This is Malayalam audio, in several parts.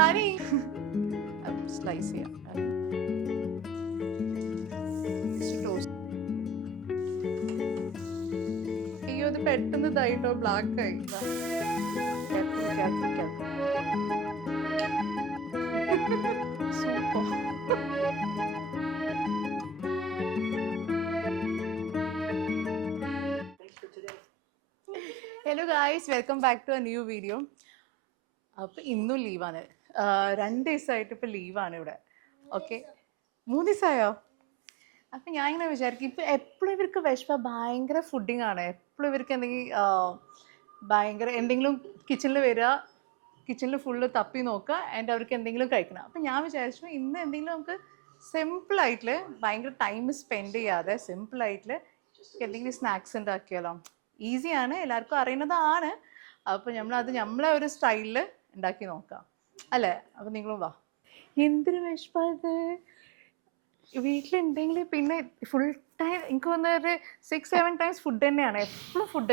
താനി സ്ലൈസ് ചെയ്യാം. അയ്യോ ഇത് പെട്ടെന്ന് ഇതായിട്ടോ, ബ്ലാക്ക് ആയി. Super. Hello guys, welcome back to a new video. അപ്പോൾ ഇന്നും ലീവാണ്. 2 ദിവസമായിട്ട് ഇപ്പോൾ ലീവാണ് ഇവിടെ. ഓക്കെ, 3 ദിവസമായോ? അപ്പം ഞാൻ ഇങ്ങനെ വിചാരിക്കും, ഇപ്പം എപ്പോഴും ഇവർക്ക് വിശപ്പ്, ഭയങ്കര ഫുഡിങ് ആണ്. എപ്പോഴും ഇവർക്ക് എന്തെങ്കിലും കിച്ചണിൽ വരിക, കിച്ചണിൽ ഫുള്ള് തപ്പി നോക്കുക, ആൻഡ് അവർക്ക് എന്തെങ്കിലും കഴിക്കണം. അപ്പം ഞാൻ വിചാരിച്ചു ഇന്ന് എന്തെങ്കിലും നമുക്ക് സിമ്പിളായിട്ടുള്ള, ഭയങ്കര ടൈം സ്പെൻഡ് ചെയ്യാതെ സിമ്പിളായിട്ടുള്ള എന്തെങ്കിലും സ്നാക്സ് ഉണ്ടാക്കിയാലോ. ഈസിയാണ്, എല്ലാവർക്കും അറിയുന്നതാണ്. അപ്പോൾ നമ്മളെ ഒരു സ്റ്റൈലിൽ ഉണ്ടാക്കി നോക്കാം അല്ലേ? അപ്പം നിങ്ങളും വാ. എന്തൊരു വിശപ്പത് വീട്ടിലുണ്ടെങ്കിൽ പിന്നെ ഫുൾ ടൈം എനിക്ക് തോന്നുന്ന ഒരു 6-7 ടൈംസ് ഫുഡ് തന്നെയാണ്. എപ്പോഴും ഫുഡ്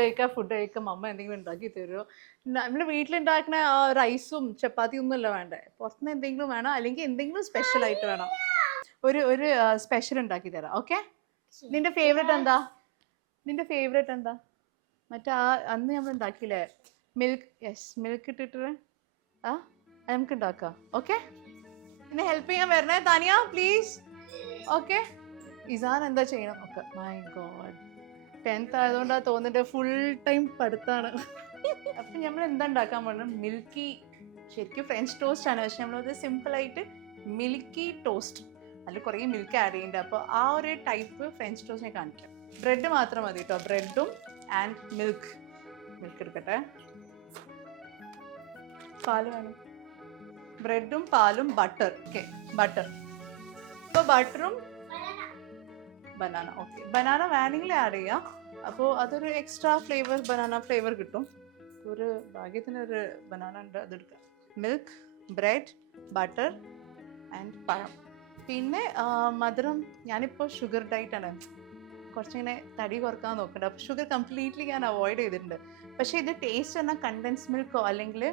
കഴിക്കുക. അമ്മ എന്തെങ്കിലും ഉണ്ടാക്കി തരുമോ? നമ്മൾ വീട്ടിലുണ്ടാക്കുന്ന റൈസും ചപ്പാത്തിയും ഒന്നുമല്ല വേണ്ടേ, പുറത്തുനിന്ന് എന്തെങ്കിലും വേണം, അല്ലെങ്കിൽ എന്തെങ്കിലും സ്പെഷ്യലായിട്ട് വേണം. ഒരു സ്പെഷ്യൽ ഉണ്ടാക്കി തരാം. ഓക്കെ, നിന്റെ ഫേവറേറ്റ് എന്താ? മറ്റേ അന്ന് നമ്മൾ ഉണ്ടാക്കിയില്ലേ, മിൽക്ക് ഇട്ടിട്ട് നമുക്ക് ഉണ്ടാക്കാം. ഓക്കെ, എന്നെ ഹെൽപ്പ് ചെയ്യാൻ വരണേ താനിയ പ്ലീസ്. ഓക്കെ, ഇസാൻ എന്താ ചെയ്യണം? ഓക്കെ, മൈ ഗോഡ്, 10th ആയതുകൊണ്ടാ തോന്നുന്നുണ്ട് ഫുൾ ടൈം പഠിത്താണ്. അപ്പം നമ്മൾ എന്താ ഉണ്ടാക്കാൻ പോകുന്നത്? മിൽക്കി, ശരിക്കും ഫ്രഞ്ച് ടോസ്റ്റ് ആണ്, പക്ഷെ നമ്മളത് സിമ്പിളായിട്ട് മിൽക്കി ടോസ്റ്റ്, അതിൽ കുറേ മിൽക്ക് ആഡ് ചെയ്യുന്നുണ്ട്. അപ്പോൾ ആ ഒരു ടൈപ്പ് ഫ്രഞ്ച് ടോസ്റ്റ് ഞാൻ കാണിക്കാം. ബ്രെഡ് മാത്രം മതി കേട്ടോ, ബ്രെഡും ആൻഡ് മിൽക്ക് എടുക്കട്ടെ. പാല് വേണം, ബ്രെഡും പാലും ബട്ടർ. Okay, butter. അപ്പോൾ ബട്ടറും ബനാന. ഓക്കെ, ബനാന വേണമെങ്കിൽ ആഡ് ചെയ്യാം. അപ്പോൾ അതൊരു എക്സ്ട്രാ ഫ്ലേവർ, ബനാന ഫ്ലേവർ കിട്ടും. ഒരു ഭാഗ്യത്തിനൊരു ബനാന ഉണ്ട്, അതെടുക്കാം. മിൽക്ക്, ബ്രെഡ്, ബട്ടർ ആൻഡ് പഴം. പിന്നെ മധുരം, ഞാനിപ്പോൾ ഷുഗർ ഡയറ്റാണ്, കുറച്ചിങ്ങനെ തടി കുറക്കാൻ നോക്കുന്നുണ്ട്. അപ്പോൾ ഷുഗർ കംപ്ലീറ്റ്ലി ഞാൻ അവോയ്ഡ് ചെയ്തിട്ടുണ്ട്. പക്ഷേ ഇത് ടേസ്റ്റ് എന്നാൽ കണ്ടൻസ് മിൽക്കോ അല്ലെങ്കിൽ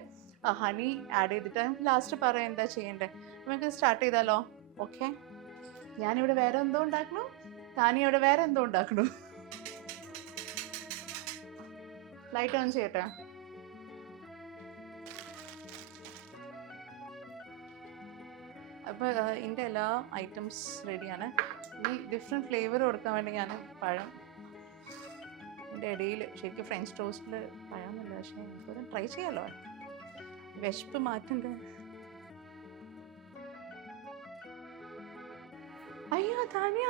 ഹണി ആഡ് ചെയ്തിട്ട് നമുക്ക് ലാസ്റ്റ് പറയാം എന്താ ചെയ്യേണ്ടത്. നമുക്ക് സ്റ്റാർട്ട് ചെയ്താലോ? ഓക്കെ, ഞാനിവിടെ വേറെ എന്തോ ഉണ്ടാക്കണു, താനി ഇവിടെ വേറെ എന്തോ ഉണ്ടാക്കണു. ലൈറ്റ് ഓൺ ചെയ്യട്ടെ. അപ്പോൾ ഇതിൻ്റെ എല്ലാ ഐറ്റംസ് റെഡിയാണ്. ഈ ഡിഫറെൻറ്റ് ഫ്ലേവർ കൊടുക്കാൻ വേണ്ടി ഞാൻ പഴം ഇതിൻ്റെ ഇടയിൽ, ശരിക്കും ഫ്രഞ്ച് ടോസ്റ്റിൽ പഴമൊന്നുമില്ല, പക്ഷേ ഒരു ട്രൈ ചെയ്യാമല്ലോ, വിശപ്പ് മാറ്റണ്ടേ. അയ്യോ താനിയ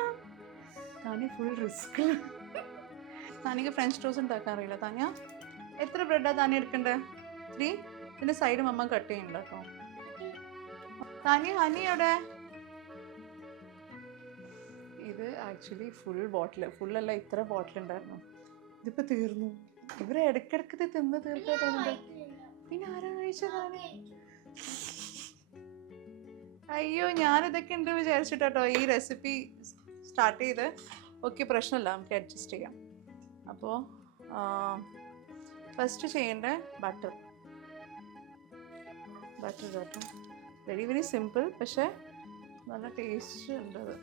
ഫുൾ റിസ്ക്. താനിക്ക് ഫ്രഞ്ച് ടോസ്റ്റ് ഉണ്ടാക്കാൻ അറിയില്ല. താനിയ എത്ര ബ്രെഡാണ് താനി എടുക്കണ്ടേ? 3. ഇതിൻ്റെ സൈഡ് മമ്മ കട്ട് ചെയ്യണ്ട കേട്ടോ. താനി ഹണി എവിടെ? ഇത് ആക്ച്വലി ഫുള്ളല്ല, ഇത്ര ബോട്ടിൽ ഉണ്ടായിരുന്നു. ഇതിപ്പോൾ തീർന്നു. ഇവരെ ഇടയ്ക്കിടയ്ക്ക് തിന്ന് തീർക്കാൻ തോന്നുന്നുണ്ട്. പിന്നെ ആരാ കഴിച്ചതാണ്? അയ്യോ, ഞാനിതൊക്കെ ഉണ്ട് വിചാരിച്ചിട്ടോ ഈ റെസിപ്പി സ്റ്റാർട്ട് ചെയ്ത്. ഓക്കെ, പ്രശ്നമില്ല, നമുക്ക് അഡ്ജസ്റ്റ് ചെയ്യാം. അപ്പോൾ ഫസ്റ്റ് ചെയ്യേണ്ട ബട്ടർ കേട്ടോ. വെരി സിമ്പിൾ, പക്ഷേ നല്ല ടേസ്റ്റ് ഉണ്ട്. അത്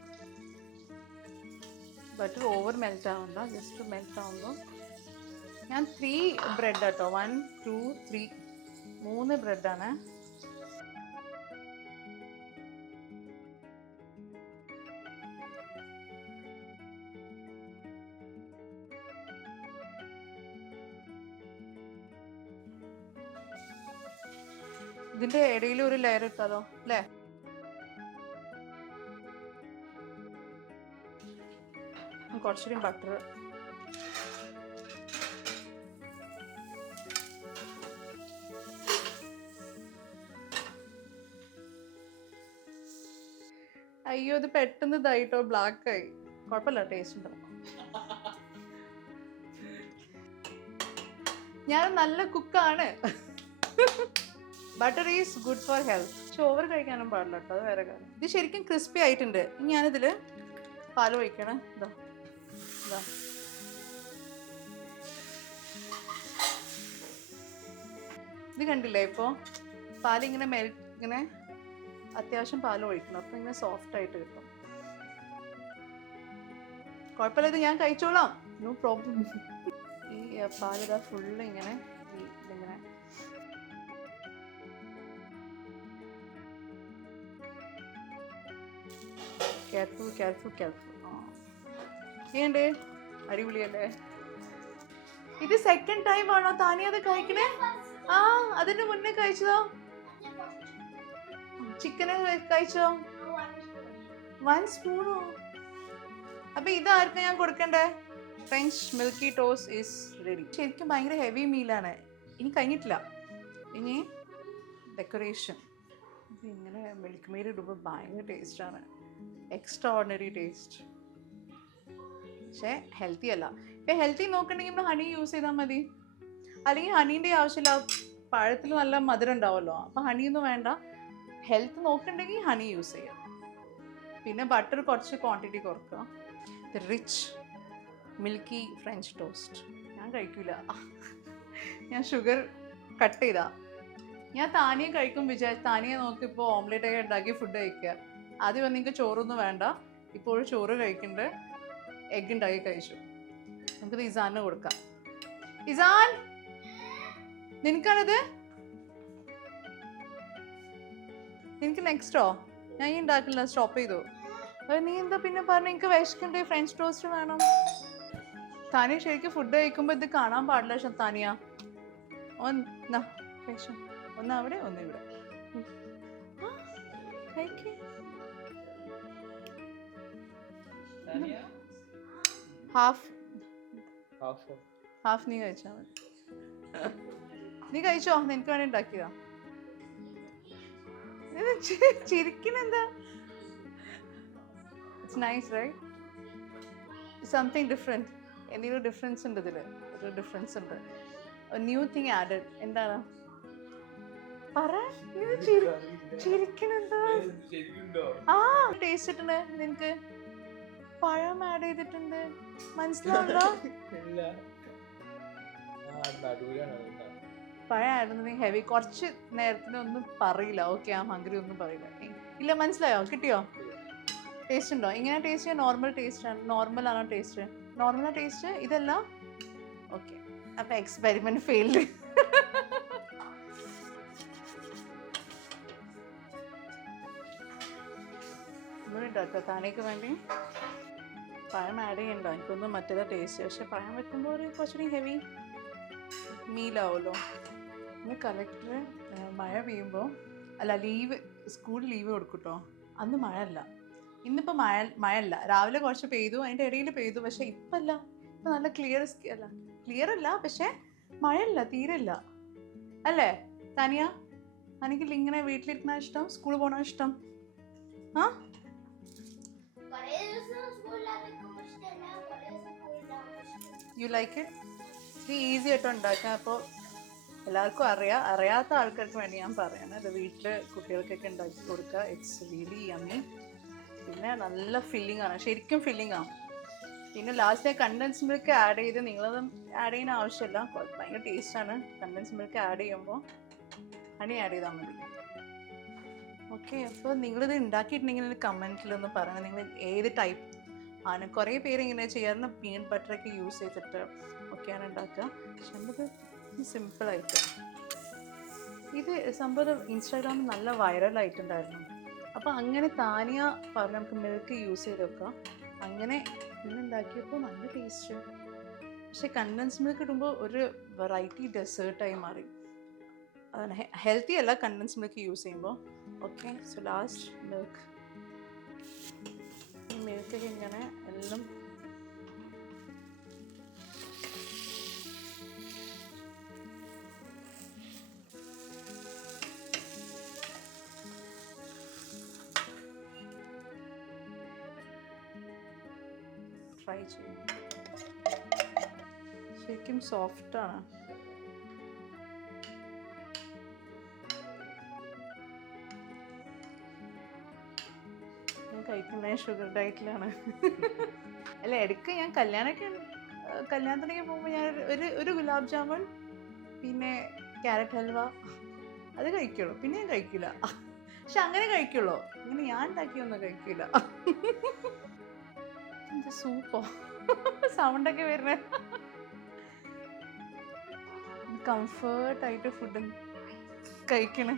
ബട്ടർ ഓവർ മെൽറ്റ് ആവണ്ട, ജസ്റ്റ് മെൽറ്റ് ആവുമ്പോൾ. ഞാൻ 3 ബ്രെഡ് കേട്ടോ, 1 2 3 3 ബ്രെഡാണ്. ഇതിൻ്റെ ഇടയിൽ ഒരു ലെയർ ഇട്ടാലോ അല്ലേ? കുറച്ചുകൂടി ബട്ടർ. അയ്യോ, ഇത് പെട്ടെന്ന് ഇതായിട്ടോ, ബ്ലാക്ക് ആയി. കുഴപ്പമില്ല, ടേസ്റ്റ് ഉണ്ട്. ഞാൻ നല്ല കുക്കാണ്. Butter is good for health. പക്ഷെ ഓവർ കഴിക്കാനും പാടില്ല കേട്ടോ, അത് വേറെ കാര്യം. ഇത് ശരിക്കും ക്രിസ്പി ആയിട്ടുണ്ട്. ഞാനിതിൽ പാൽ ഒഴിക്കണം. ഇതാ ഇത് കണ്ടില്ലേ? ഇപ്പോൾ പാലിങ്ങനെ ഇങ്ങനെ അത്യാവശ്യം പാൽ ഒഴിക്കണം, അപ്പം ഇങ്ങനെ സോഫ്റ്റ് ആയിട്ട് കിട്ടും. കുഴപ്പമില്ല, ഇത് ഞാൻ കഴിച്ചോളാം, നോ പ്രോബ്ലം. ഈ പാലിതാ ഫുള്ള് ഇങ്ങനെ ഇതിങ്ങനെ കെയർഫുൾ കെയർഫുൾ കെയർഫുൾ. ഏണ്ടേ അടിപൊളിയല്ലേ? ഇത് സെക്കൻഡ് ടൈം ആണോ താനി അത് കഴിക്കണേ? ആ, അതിന് മുന്നേ കഴിച്ചതോ? ചിക്കന് കഴിച്ചോ? 1 സ്പൂണോ? അപ്പൊ ഇതാർക്ക് ഞാൻ കൊടുക്കണ്ടേ? French milky toast is ready. ശരിക്കും ഭയങ്കര ഹെവി മീലാണ്. ഇനി കഴിഞ്ഞിട്ടില്ല, ഇനി ഡെക്കറേഷൻ. ഇങ്ങനെ മിൽക്ക് മെയ്ഡ് ഇടുമ്പോൾ ഭയങ്കര ടേസ്റ്റാണ്, എക്സ്ട്രാ ഓർഡിനറി ടേസ്റ്റ്. പക്ഷേ ഹെൽത്തി അല്ല. ഇപ്പം ഹെൽത്തി നോക്കണമെങ്കിൽ നമ്മൾ ഹണി യൂസ് ചെയ്താൽ മതി, അല്ലെങ്കിൽ ഹണീൻ്റെ ആവശ്യമില്ല, പഴത്തിൽ നല്ല മധുരം ഉണ്ടാവുമല്ലോ, അപ്പം ഹണിയൊന്നും വേണ്ട. ഹെൽത്ത് നോക്കണമെങ്കിൽ ഹണി യൂസ് ചെയ്യാം. പിന്നെ ബട്ടർ കുറച്ച് ക്വാണ്ടിറ്റി കുറക്കുക. റിച്ച് മിൽക്കി ഫ്രഞ്ച് ടോസ്റ്റ് ഞാൻ കഴിക്കില്ല, ഞാൻ ഷുഗർ കട്ട് ചെയ്താ. ഞാൻ താനിയെ കഴിക്കും വിചാരിച്ച് താനിയെ നോക്കിപ്പോൾ ഓംലെറ്റ് ഒക്കെ ഉണ്ടാക്കി ഫുഡ് കഴിക്കുക. ആദ്യം വന്ന് നിങ്ങൾക്ക് ചോറൊന്നും വേണ്ട, ഇപ്പോൾ ചോറ് കഴിക്കുന്നുണ്ട്, എഗ് ഉണ്ടാക്കി കഴിച്ചു. നമുക്കിത് ഇസാന് കൊടുക്കാം. ഇസാൻ, നിനക്കാണിത്? നിനക്ക് നെക്സ്റ്റോ? ഞാൻ ഈ ഉണ്ടാക്കില്ല, സ്റ്റോപ്പ് ചെയ്തു. അത് നീ എന്താ പിന്നെ പറഞ്ഞ എനിക്ക് വിശക്കുണ്ട്, ഫ്രഞ്ച് ടോസ്റ്റ് വേണം. താനിയ ശരിക്കും ഫുഡ് കഴിക്കുമ്പോൾ ഇത് കാണാൻ പാടില്ല താനിയ. ഒന്ന് ഒന്ന് അവിടെ ഒന്ന് ഇവിടെ. ഹാഫ് നീ കഴിച്ചാ മതി. നീ കഴിച്ചോ? നിനക്ക് വേണ്ടി ഉണ്ടാക്കിയതാ. ചിരിക്കണെന്താ? It's nice right? Something different. എന്തെങ്കിലും ഡിഫറൻസ് ഉണ്ട് ഇതിൽ, ഒരു ഡിഫറൻസ് ഉണ്ട്, ന്യൂ തിങ് ആഡഡ്. എന്താണ് പറ? ഇത് ചിരിക്കണെന്താ? ആ, ടേസ്റ്റ് ഇട്ടുണ്ട്. നിനക്ക് പഴം ആഡ് ചെയ്തിട്ടുണ്ട്, മനസ്സിലാവുണ്ടോ? പഴം ആഡ് ചെയ്തിട്ടുണ്ടെങ്കിൽ ഹെവി. കുറച്ച് നേരത്തിനൊന്നും പറയില്ല, ഓക്കെ ആ ഹംഗ്രി ഒന്നും പറയില്ല. ഇല്ല, മനസ്സിലായോ? കിട്ടിയോ? ടേസ്റ്റ് ഉണ്ടോ? ഇങ്ങനെ ടേസ്റ്റ് ചെയ്യാൻ നോർമൽ ടേസ്റ്റ് ആണ്. നോർമൽ ആണോ ടേസ്റ്റ്? നോർമലാ ടേസ്റ്റ്? ഇതല്ല? ഓക്കെ, അപ്പൊ എക്സ്പെരിമെന്റ് ഫെയിൽഡ്. താനേക്ക് വേണ്ടി പഴം ആഡ് ചെയ്യണ്ടോ? എനിക്കൊന്നും മറ്റേതാ ടേസ്റ്റ്. പക്ഷെ പഴം വെക്കുമ്പോൾ ഒരു കുറച്ചുകൂടി ഹെവി മീലാവുമല്ലോ. ഇന്ന് കളക്ടർ മഴ പെയ്യുമ്പോൾ ലീവ്, സ്കൂൾ ലീവ് കൊടുക്കൂട്ടോ. അന്ന് മഴ അല്ല, ഇന്നിപ്പോൾ മഴയല്ല. രാവിലെ കുറച്ച് പെയ്തു, അതിൻ്റെ ഇടയിൽ പെയ്തു, പക്ഷെ ഇപ്പം അല്ല, ഇപ്പം നല്ല ക്ലിയർ അല്ല, പക്ഷെ മഴയല്ല, തീരെ ഇല്ല. അല്ലേ താനിയ? എനിക്കില്ല ഇങ്ങനെ വീട്ടിലിരിക്കണ ഇഷ്ടം, സ്കൂളിൽ പോകണ ഇഷ്ടം? ആ, യു ലൈക്ക് ഇറ്റ്? ഇത് ഈസി ആയിട്ട് ഉണ്ടാക്കാം. അപ്പോൾ എല്ലാവർക്കും അറിയാത്ത ആൾക്കാർക്ക് വേണ്ടി ഞാൻ പറയണം, ഇത് വീട്ടിൽ കുട്ടികൾക്കൊക്കെ ഉണ്ടാക്കി കൊടുക്കുക. It's really yummy. പിന്നെ നല്ല ഫില്ലിംഗ് ആണ്, ശരിക്കും ഫില്ലിംഗ് ആണ്. പിന്നെ ലാസ്റ്റ് കണ്ടൻസ് മിൽക്ക് ആഡ് ചെയ്ത്, നിങ്ങളത് ആഡ് ചെയ്യുന്ന ആവശ്യമില്ല, ഭയങ്കര ടേസ്റ്റാണ്. കണ്ടൻസ് മിൽക്ക് ആഡ് ചെയ്യുമ്പോൾ ഹണി ആഡ് ചെയ്താൽ മതി. ഓക്കെ, അപ്പോൾ നിങ്ങളിത് ഉണ്ടാക്കിയിട്ടുണ്ടെങ്കിൽ കമൻറ്റിലൊന്ന് പറയണം, നിങ്ങൾ ഏത് ടൈപ്പ് ആണ്. കുറേ പേര് ഇങ്ങനെ ചെയ്യാറുണ്ട്, പീനട്ട് ബട്ടറൊക്കെ യൂസ് ചെയ്തിട്ട് ഒക്കെയാണ് ഉണ്ടാക്കുക. പക്ഷെ നമുക്ക് സിമ്പിളായിട്ട് ഇത് സംഭവം ഇൻസ്റ്റാഗ്രാമിൽ നല്ല വൈറലായിട്ടുണ്ടായിരുന്നു. അപ്പോൾ അങ്ങനെ താനിയ പറഞ്ഞ് നമുക്ക് മിൽക്ക് യൂസ് ചെയ്ത് വെക്കാം. അങ്ങനെ ഇന്നുണ്ടാക്കിയപ്പോൾ നല്ല ടേസ്റ്റ്. പക്ഷെ കണ്ടൻസ് മിൽക്ക് ഇടുമ്പോൾ ഒരു വെറൈറ്റി ഡെസേർട്ടായി മാറി. അതാണ് ഹെൽത്തി അല്ല കണ്ടൻസ് മിൽക്ക് യൂസ് ചെയ്യുമ്പോൾ. Okay, so last milk. ഈ മിൽക്കൊക്കെ ഇങ്ങനെ എല്ലാം ട്രൈ ചെയ്യും. ശരിക്കും സോഫ്റ്റാണ്. ഞാൻ കഴിക്കുന്നത് ഷുഗർ ഡയറ്റിലാണ്. അല്ല, ഇടയ്ക്ക് ഞാൻ കല്യാണത്തിനൊക്കെ പോകുമ്പോൾ ഞാൻ ഒരു ഗുലാബ് ജാമുൻ പിന്നെ ക്യാരറ്റ് ഹൽവ അത് കഴിക്കുള്ളൂ, പിന്നെ ഞാൻ കഴിക്കില്ല. പക്ഷെ അങ്ങനെ കഴിക്കുള്ളൂ, ഇങ്ങനെ ഞാൻ ഉണ്ടാക്കിയൊന്നും കഴിക്കില്ല. എന്താ സൂപ്പോ സൗണ്ടൊക്കെ വരുന്നത്. കംഫേർട്ടായിട്ട് ഫുഡ് കഴിക്കണേ.